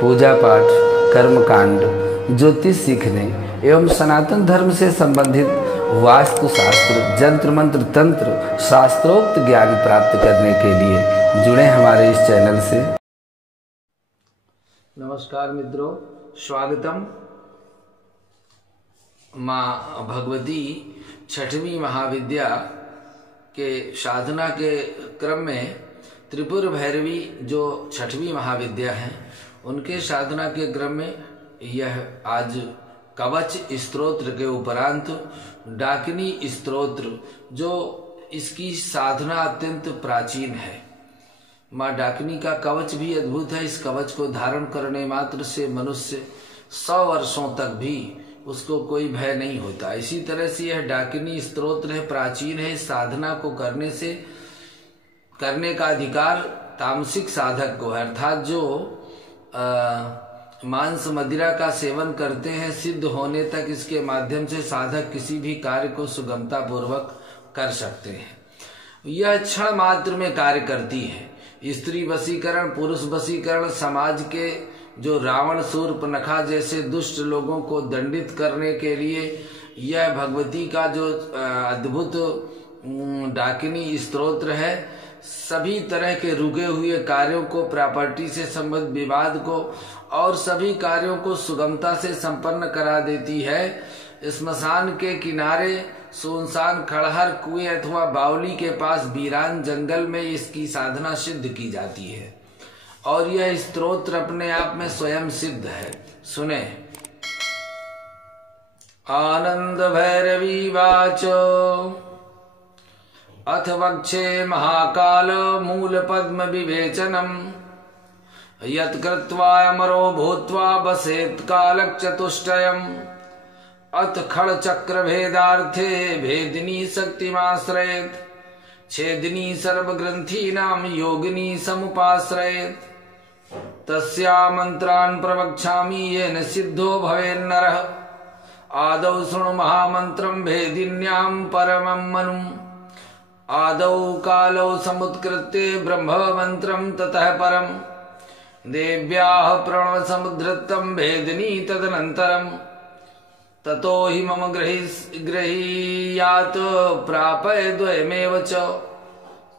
पूजा पाठ, कर्मकांड, ज्योतिष सीखने एवं सनातन धर्म से संबंधित वास्तुशास्त्र, जंत्र मंत्र, तंत्र, शास्त्रोक्त ज्ञान प्राप्त करने के लिए जुड़े हमारे इस चैनल से। नमस्कार मित्रों, स्वागतम। माँ भगवती छठवीं महाविद्या के साधना के क्रम में त्रिपुर भैरवी जो छठवीं महाविद्या है, उनके साधना के क्रम में यह आज कवच स्तोत्र के उपरांत डाकिनी स्तोत्र, जो इसकी साधना अत्यंत प्राचीन है। माँ डाकिनी का कवच भी अद्भुत है। इस कवच को धारण करने मात्र से मनुष्य 100 वर्षों तक भी उसको कोई भय नहीं होता। इसी तरह से यह डाकिनी स्तोत्र है, प्राचीन है। इस साधना को करने का अधिकार तामसिक साधक को है, अर्थात जो मांस मदिरा का सेवन करते हैं, सिद्ध होने तक इसके माध्यम से साधक किसी भी कार्य को सुगमता पूर्वक कर सकते हैं। यह क्षण मात्र में कार्य करती है। स्त्री वशीकरण, पुरुष वशीकरण, समाज के जो रावण, शूर्पणखा जैसे दुष्ट लोगों को दंडित करने के लिए यह भगवती का जो अद्भुत डाकिनी स्तोत्र है, सभी तरह के रुके हुए कार्यों को, प्रॉपर्टी से संबंधित विवाद को और सभी कार्यों को सुगमता से संपन्न करा देती है। स्मशान के किनारे, सुनसान खड़हर, कुएं अथवा बावली के पास, वीरान जंगल में इसकी साधना सिद्ध की जाती है। और यह स्तोत्र अपने आप में स्वयं सिद्ध है। सुने। आनंद भैरवी वाचो अथ वक्षे महाकाल मूल पद्म विवेचनम यत्कृत्वा अमरो भूत्वा बसेत् कालक चतुष्टयम् अथ खड़ चक्र भेदार्थे भेदिनी शक्तिमाश्रयेत् छेदिनी सर्वग्रंथीनां योगिनी समुपाश्रयेत् तस्या मंत्रान् प्रवक्ष्यामि येन सिद्धो भवेन्नरः आदौ शृणु महामन्त्रं भेदिन्यां परमं मनुम् आदौ कालौ समुत्कृत्य ब्रह्म मंत्रं ततः परम देव्याः प्रणव समुद्धृतं भेदिनी तदनन्तरं ततो हि मम गृहीयात् प्रापय द्वयमेव च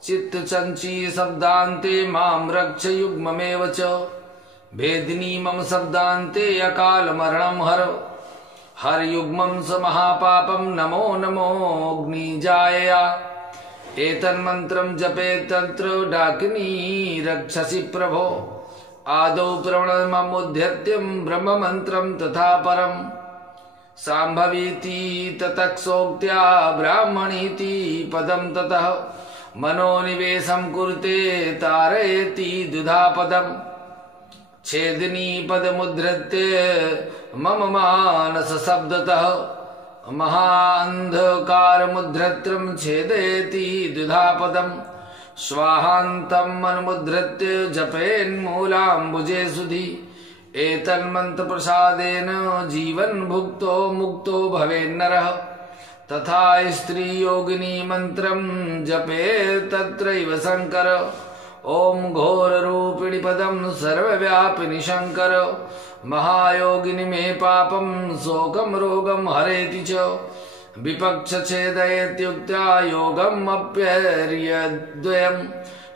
चित्तचञ्ची शब्दान्ते मां रक्ष युग्ममेव च भेदिनी मम शब्दान्ते अकाल मरणं हर युग्मं स महापापं नमो नमोऽग्निजायया एतन्मन्त्रं जपे तंत्र डाकिनी रक्षसि प्रभो आदौ प्रणवमुद्धत्यं ब्रह्म मंत्रं तथा परम सांभवीति ततक्षोक्त्या ब्राह्मणीति पदं ततः मनोनिवेशं कुरुते तारयति द्विधा पदम् छेदिनी पदमुद्धृत्य मम मानस शब्दतः महाअंधकार मुद्धृत्रं छेदयति द्विधा पदम् स्वाहान्तं अनुमुद्धृत्य जपेन्मूलाम्बुजे सुधि एतन्मन्त्र प्रसादेन जीवन भुक्तो मुक्तो भवेन्नरः तथा स्त्री योगिनी मंत्रं जपे तत्रैव शंकर ओम घोर रूपिणी पदं सर्वव्यापिनी शंकर महायोगिनी मे पापं शोकं रोगं हरेति च विपक्ष छेदयत्युक्त्या योगम् अप्यर्यद्वयम्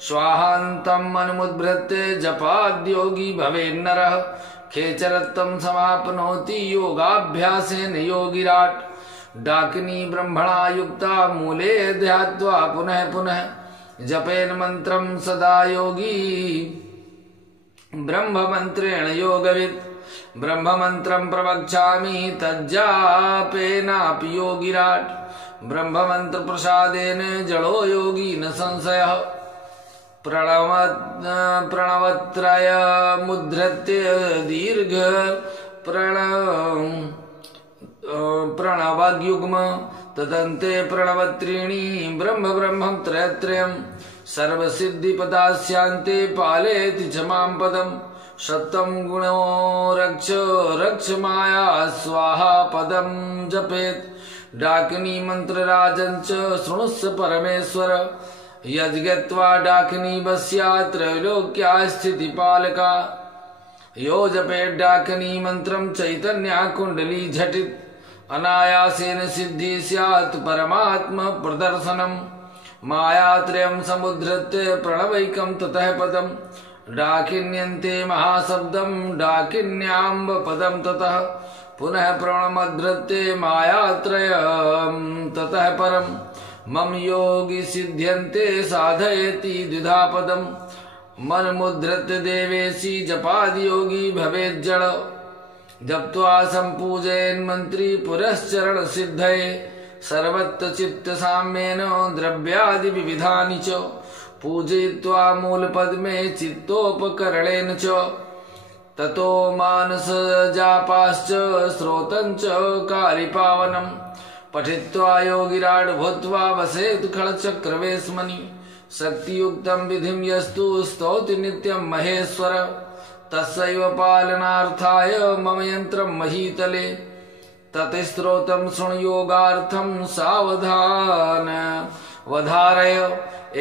स्वाहान्तम् अनुमुद्धृत्य जपाद्योगी भवेन्नरः खेचरत्वं समाप्नोति योगाभ्यासेन योगिराट् डाकिनी ब्रह्मणा युक्ता मूले ध्यात्वा पुनः पुनः जपेन मंत्रं सदा योगी ब्रह्म मंत्रेण योगवित् ब्रह्म मंत्रं प्रवक्ष्यामि तज्जापेनापि योगिराट् ब्रह्म मंत्र प्रसादेन जड़ो योगी न संशयः प्रणवत्रय मुद्धृत्य दीर्घ प्रणवयुग्म तदन्ते प्रणवत्रीणि ब्रह्म ब्रह्मं त्रयत्रयम् सर्वसिद्धिपदास्यान्ते पालयति च मां पदम् सप्तम गुणो रक्ष रक्ष माया स्वाहा पदं जपेत् डाकिनी मंत्र राजं च शृणुस्स परमेश्वर यज्ञत्वा डाकिनी बस्या त्रैलोक्या स्थिति पालका यो जपेड्डाकिनी मंत्रम चैतन्या कुंडली झटित अनायासेन सिद्धि स्यात् परमात्म प्रदर्शनम मायात्रयं समुद्धृत्य प्रणवैकं ततः पदम डाकिन्यन्ते महाशब्दम डाकिन्याम्ब पदम ततः पुनः प्रणमधृत्य मायात्रयं ततः परम मम योगी सिद्ध्यन्ते साधयति द्विधा पदम मन मुद्रत्य देवेशी जपाद योगी भवेत् जड़ जप्त्वा संपूजयन् मंत्री पुरश्चरण सिद्धये सर्वत्र चित्त साम्येन द्रव्यादि विविधानि च पूजयित्वा मूलपद में चित्तोपकरणेन च ततो मानस जापाश्च स्रोतञ्च कालिपावनम् पठित्वा योगिराड भूत्वा वसेत् खलचक्रवेश्मनि शक्तियुक्तं विधिं यस्तु स्तौति नित्यं महेश्वर तस्यैव पालनार्थाय मम यन्त्रं महीतले ततस्त्रोतं शृणुयोगार्थं सावधान वधारय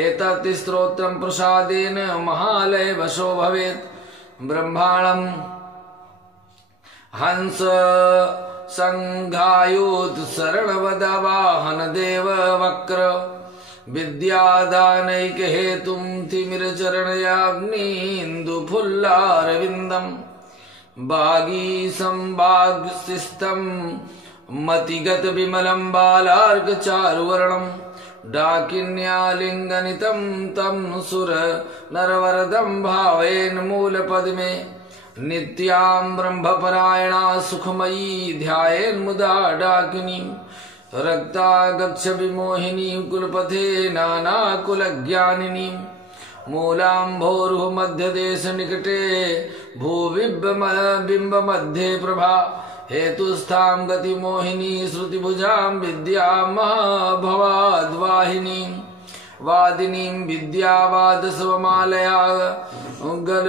एतत् स्तोत्रं प्रसादेन महालय वशो भवेत् ब्रह्माणं हंस संघायोत् शरणवदवाहन देव वक्र विद्यादानैक हेतुं तिमिरचरणयाग्नीन्दुफुल्लारविन्दम् बागी संबागशिस्तं मतिगत विमलं बालार्क चारुवर्णं डाकिन्यालिंगनितं तं सुर नरवरदं भावयेन् मूलपद में नित्यां ब्रह्मपरायणा सुखमयी ध्यायेन् मुदा डाकिनीं रक्ता गच्छ विमोहिनीं कुलपथे नानाकुलज्ञानिनीं मूलाम्भोरुह मध्यदेश निकटे भूबिम्ब मध्ये प्रभा हेतुस्थां गति मोहिनी श्रुतिभुजां विद्या महाभवाद्वाहिनीं वादिनीं विद्यावाद स्वमालया गल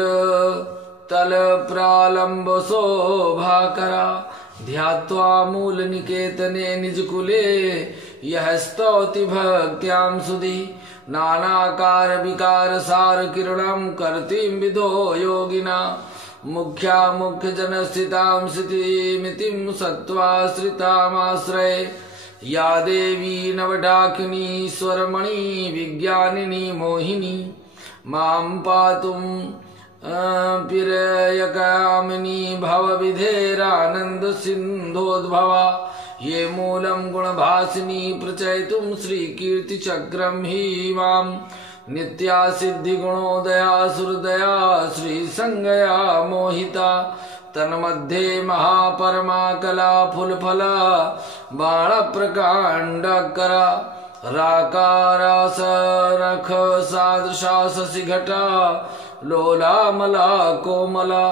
तल प्रालंब शोभाकरा ध्यात्वा मूल निकेतने निजकुले यह स्तौति भक्त्यां सुधि नानाकार विकार सार किरणं कर्तिं विदो योगिना मुख्या मुख्य जन स्थितां स्थितिमितिं सत्त्वाश्रितामाश्रये या देवी नवडाकिनी स्वरमणि विज्ञानिनी मोहिनी मां पातुं पिरयकामिनी भवविधेरानन्द सिन्धोद्भवा ये मूलं गुणभासिनी प्रचयितुं श्रीकीर्तिचक्रं हि मां नित्या सिद्धि गुणोदया सुरदया श्रीसंगया मोहिता तन्मध्ये महापरमा कला फुलफला बाण प्रकांडकरा राकारास रख सादृशा शशिघटा लोलामला कोमला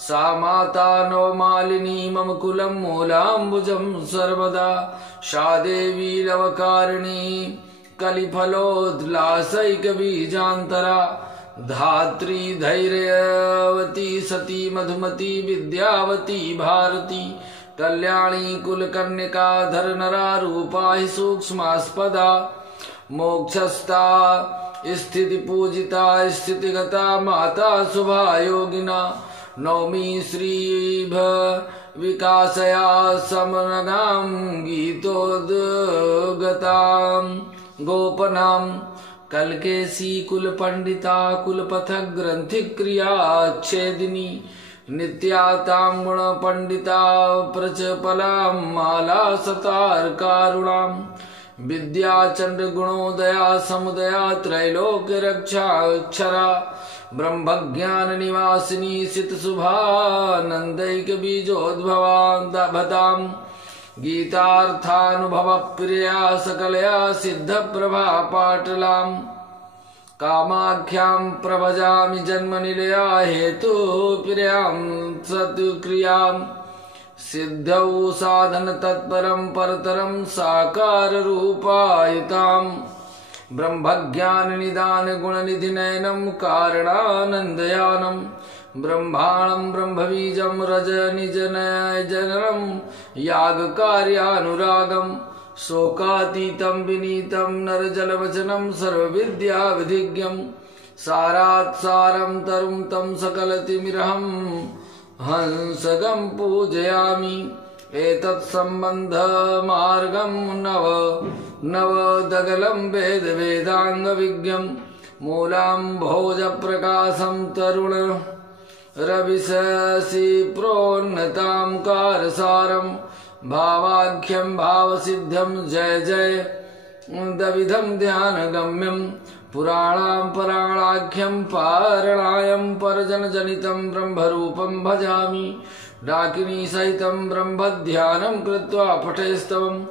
सा माता नो मालिनी मम कुलं मूलाम्बुजं सर्वदा सा देवी लवकारिणी कलिफलोद्लासैकबीजान्तरा धात्री धैर्यवती सती मधुमती विद्यावती भारती कल्याणी कुलकन्यका धरनरा रूपा हि सूक्ष्मास्पदा मोक्षस्था स्थिति पूजिता स्थितिगता माता शुभा योगिना नौमी श्रीभ विकासया समनगां गीतोद्गतां गोपनां कलकेशी कुल पंडिता कुलपथ ग्रंथि क्रियाच्छेदिनी नित्यातां गुण पंडिता प्रचपलां माला सतार कारुणां विद्या चंद्र गुणोदया समुदया त्रैलोक्य रक्षा अक्षरा ब्रह्मज्ञान निवासिनी सित शुभानंदैक बीजोद्भवा भतां गीतार्थानुभव प्रिया सकलया सिद्ध प्रभा पाटलां कामाख्यां प्रभजामि जन्म निलया हेतु प्रियां सत्क्रियां सिद्धौ साधन तत्परं परतरं साकार रूपायतां ब्रह्मज्ञान निदान गुण निधि नयनं कारणानंदयानं ब्रह्माणं ब्रह्मबीजं रजनिजनयजननं यागकार्यानुरागं शोकातीतं विनीतं नरजलवचनं सर्वविद्याविधिज्ञं सारात् सारं तरुं तं सकलतिमिरहं हंसगं पूजयामि एतत् सम्बन्ध मार्गं नवदगलं वेद वेदांग विज्ञं मूलां भोज प्रकाशं तरुण रविशसि प्रोन्नतां कारसारं भावाख्यं भावसिद्धं जय जय दविधं ध्यानगम्यं पुराणाख्यं पारणायं परजनजनितं ब्रह्मरूपं भजामि डाकिनी सहितं ब्रह्मध्यानं कृत्वा पठेस्तवं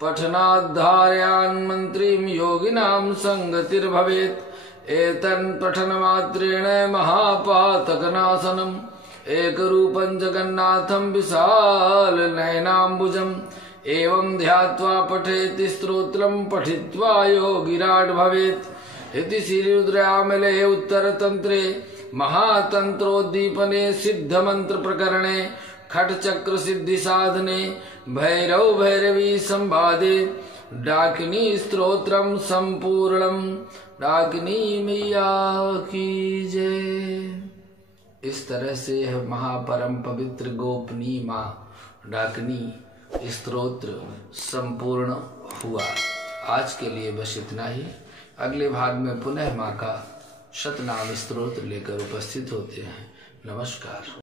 पठनाद्धारयान् मन्त्रीं योगिनां संगतिर्भवेत् एतन् पठनमात्रेण महापातकनाशनम् एकरूपं जगन्नाथं विशालनयनाम्बुजम् एवं ध्यात्वा पठेति स्तोत्रं पठित्वा योगिराट् भवेत् इति श्रीरुद्रयामिले उत्तरतन्त्रे महातन्त्रोद्दीपने सिद्धमन्त्रप्रकरणे खट्चक्र सिद्धि साधने भैरव भैरवी संवादे डाकिनी स्तोत्रम संपूर्णम। डाकिनी मैया की जय। इस तरह से यह महापरम पवित्र गोपनीय माँ डाकिनी स्तोत्र संपूर्ण हुआ। आज के लिए बस इतना ही। अगले भाग में पुनः माँ का शतनाम स्तोत्र लेकर उपस्थित होते हैं। नमस्कार।